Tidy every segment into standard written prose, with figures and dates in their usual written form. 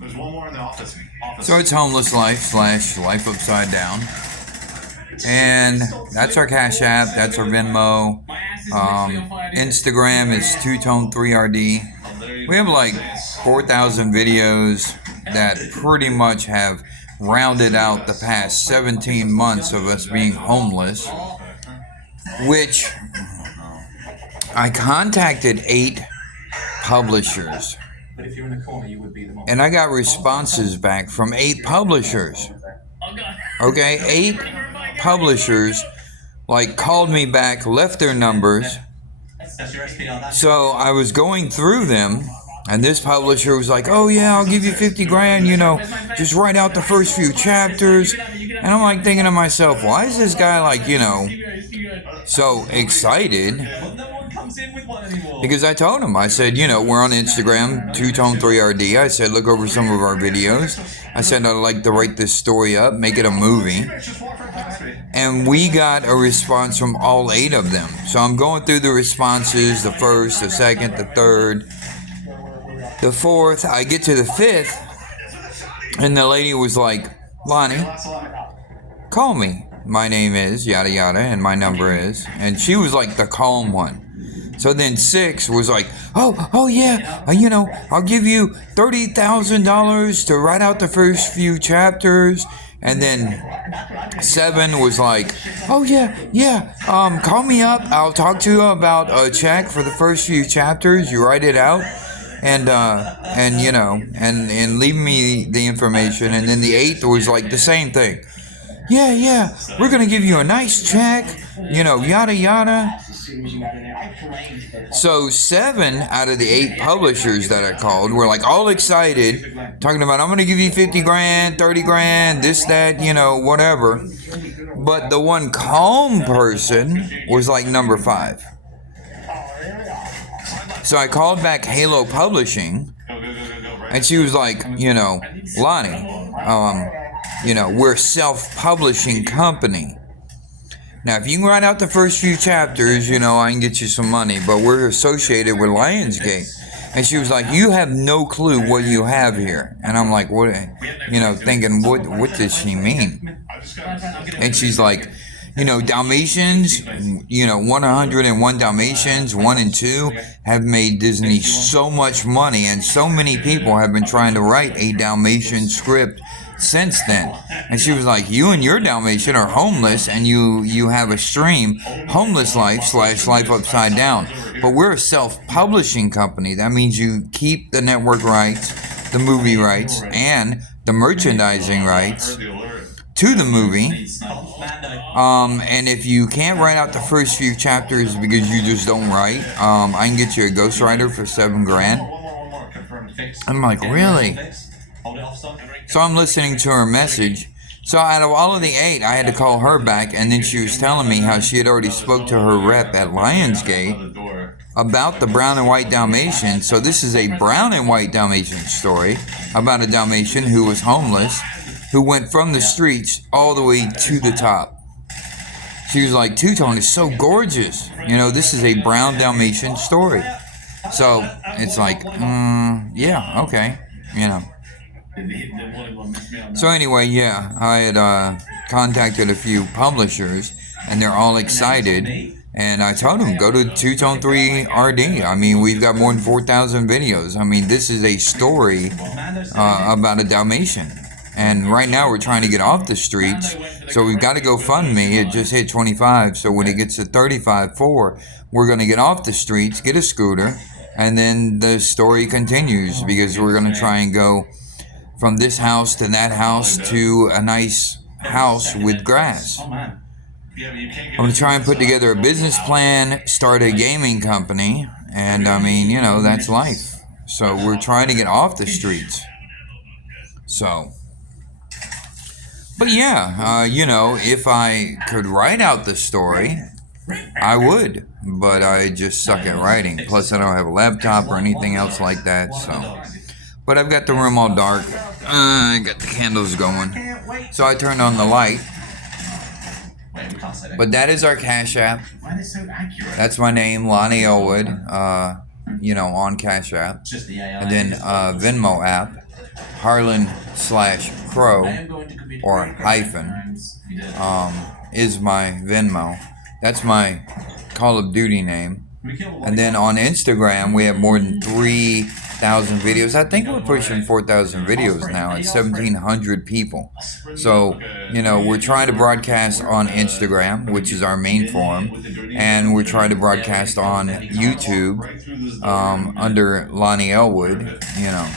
There's one more in the office. So it's Homeless Life / Life Upside Down. And that's our Cash App. That's our Venmo. Instagram is TwoTone3RD. We have like 4,000 videos that pretty much have rounded out the past 17 months of us being homeless, which I contacted 8 publishers. And I got responses back from 8 publishers. Okay, 8 publishers like called me back, left their numbers. So I was going through them, and this publisher was like, "Oh yeah, I'll give you 50 grand, just write out the first few chapters." And I'm like thinking to myself, why is this guy like, so excited? Because I told him, I said, we're on Instagram, TwoTone3RD. I said, look over some of our videos. I said, I'd like to write this story up, make it a movie. And we got a response from all 8 of them. So I'm going through the responses, the first, the second, the third, the fourth. I get to the 5th, and the lady was like, "Lonnie, call me. My name is yada yada, and my number is." And she was like the calm one. So then 6 was like, oh yeah, I'll give you $30,000 to write out the first few chapters. And then 7 was like, oh yeah, call me up. I'll talk to you about a check for the first few chapters. You write it out, and leave me the information. And then the 8th was like the same thing. Yeah, we're gonna give you a nice check, yada yada. So 7 out of the 8 publishers that I called were like all excited, talking about, I'm gonna give you 50 grand, 30 grand, this, that, whatever. But the one calm person was like number 5. So I called back Halo Publishing, and she was like, Lonnie, we're a self-publishing company. Now, if you can write out the first few chapters, I can get you some money, but we're associated with Lionsgate. And she was like, you have no clue what you have here. And I'm like, what, thinking, what does she mean? And she's like, Dalmatians, 101 Dalmatians, 1 and 2 have made Disney so much money, and so many people have been trying to write a Dalmatian script since then. And she was like, you and your Dalmatian are homeless, and you have a stream, Homeless Life / Life Upside Down. But we're a self-publishing company. That means you keep the network rights, the movie rights, and the merchandising rights to the movie. And if you can't write out the first few chapters because you just don't write, I can get you a ghostwriter for 7 grand. I'm like, really? So I'm listening to her message. So out of all of the 8, I had to call her back, and then she was telling me how she had already spoke to her rep at Lionsgate about the brown and white Dalmatian. So this is a brown and white Dalmatian story about a Dalmatian who was homeless, who went from the streets all the way to the top. She was like, Two-Tone is so gorgeous. This is a brown Dalmatian story. So it's like, yeah, okay, So anyway, yeah, I had contacted a few publishers, and they're all excited. And I told them, go to TwoTone3RD. I mean, we've got more than 4,000 videos. I mean, this is a story about a Dalmatian. And right now we're trying to get off the streets, so we've got to go fund me. It just hit 25, so when it gets to 35.4, we're going to get off the streets, get a scooter, and then the story continues, because we're going to try and go from this house to that house to a nice house with grass. I'm going to try and put together a business plan, start a gaming company, and I mean, that's life. So we're trying to get off the streets. So... But yeah, if I could write out the story, I would. But I just suck at writing. Plus, I don't have a laptop or anything else like that. So, but I've got the room all dark. I got the candles going. So I turned on the light. But that is our Cash App. That's my name, Lonnie Elwood. On Cash App. And then Venmo app. Harlan/Crow or hyphen is my Venmo. That's my Call of Duty name. And then on Instagram, we have more than 3,000 videos. I think we're pushing 4,000 videos now and 1,700 people. So, you know, we're trying to broadcast on Instagram, which is our main forum, and we're trying to broadcast on YouTube under Lonnie Elwood, you know.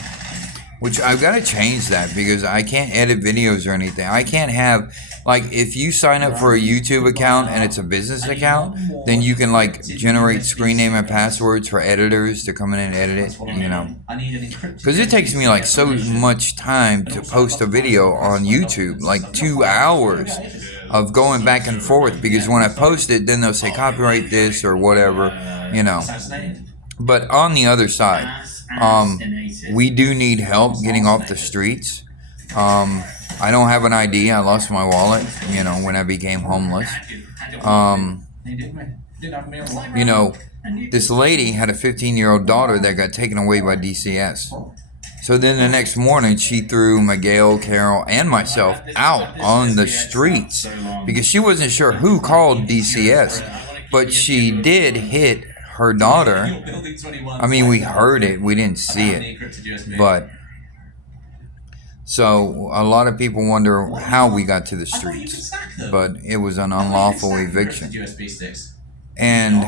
Which I've got to change that because I can't edit videos or anything. I can't have, like, if you sign up for a YouTube account and it's a business account, then you can, like, generate screen name and passwords for editors to come in and edit it, you know. Because it takes me, like, so much time to post a video on YouTube, like 2 hours of going back and forth. Because when I post it, then they'll say copyright this or whatever, you know. But on the other side, we do need help getting off the streets. I don't have an ID. I lost my wallet, you know, when I became homeless. You know, this lady had a 15-year-old daughter that got taken away by DCS. So then the next morning, she threw Miguel, Carol, and myself out on the streets because she wasn't sure who called DCS. But she did hit her daughter. I mean, we heard it. We didn't see it. But so a lot of people wonder how we got to the streets. But it was an unlawful eviction. And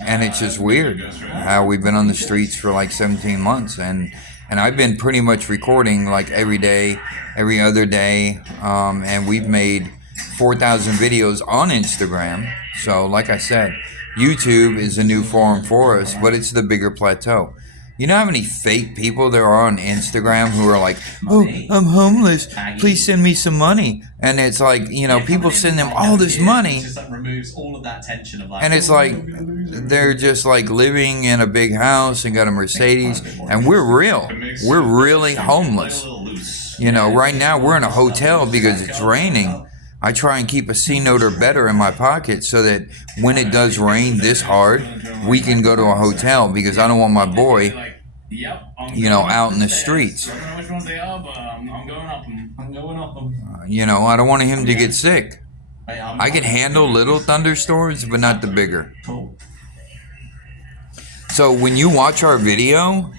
it's just weird how we've been on the streets for like 17 months. And I've been pretty much recording like every day, every other day. And we've made 4,000 videos on Instagram. So like I said, YouTube is a new forum for us, but it's the bigger plateau. You know how many fake people there are on Instagram who are like, oh, I'm homeless, please send me some money. And it's like, you know, people send them all this money. And it's like, they're just like living in a big house and got a Mercedes. And we're real. We're really homeless. You know, right now we're in a hotel because it's raining. I try and keep a C-note or better in my pocket so that when it does rain this hard, we can go to a hotel because I don't want my boy, you know, out in the streets. You know, I don't want him to get sick. I can handle little thunderstorms, but not the bigger. So when you watch our video,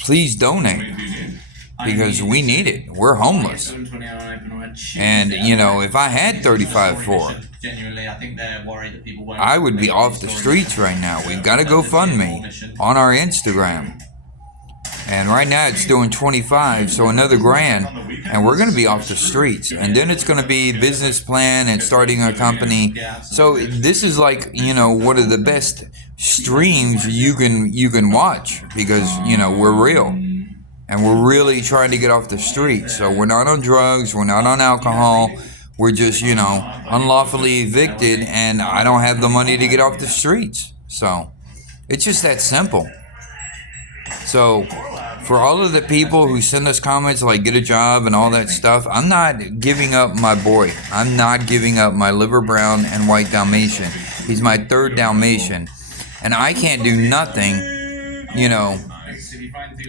please donate. Because we need it. We're homeless. And, you know, if I had 35.4, I would be off the streets right now. We've got to GoFundMe on our Instagram. And right now it's doing 25, so another grand. And we're going to be off the streets. And then it's going to be business plan and starting a company. So this is like, you know, one of the best streams you can watch. Because, you know, we're real. And we're really trying to get off the streets. So we're not on drugs. We're not on alcohol. We're just, you know, unlawfully evicted. And I don't have the money to get off the streets. So it's just that simple. So for all of the people who send us comments like get a job and all that stuff, I'm not giving up my boy. I'm not giving up my liver brown and white Dalmatian. He's my third Dalmatian. And I can't do nothing, you know.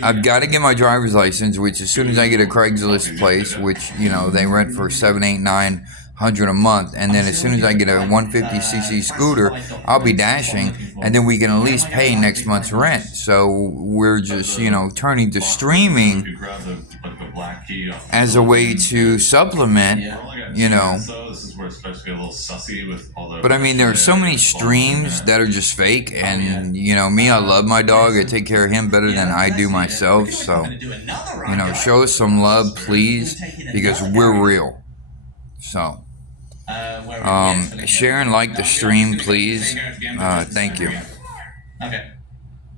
I've got to get my driver's license, which as soon as I get a Craigslist place, which, you know, they rent for $700, $800, $900 a month, and then as soon as I get a 150cc scooter, I'll be dashing, and then we can at least pay next month's rent. So we're just, you know, turning to streaming as a way to supplement, you know. But I mean, there are so many streams that are just fake, and, you know, me, I love my dog. I take care of him better than I do myself. So, you know, show us some love, please, because we're real. So, share and like the stream, please. Thank you. Okay.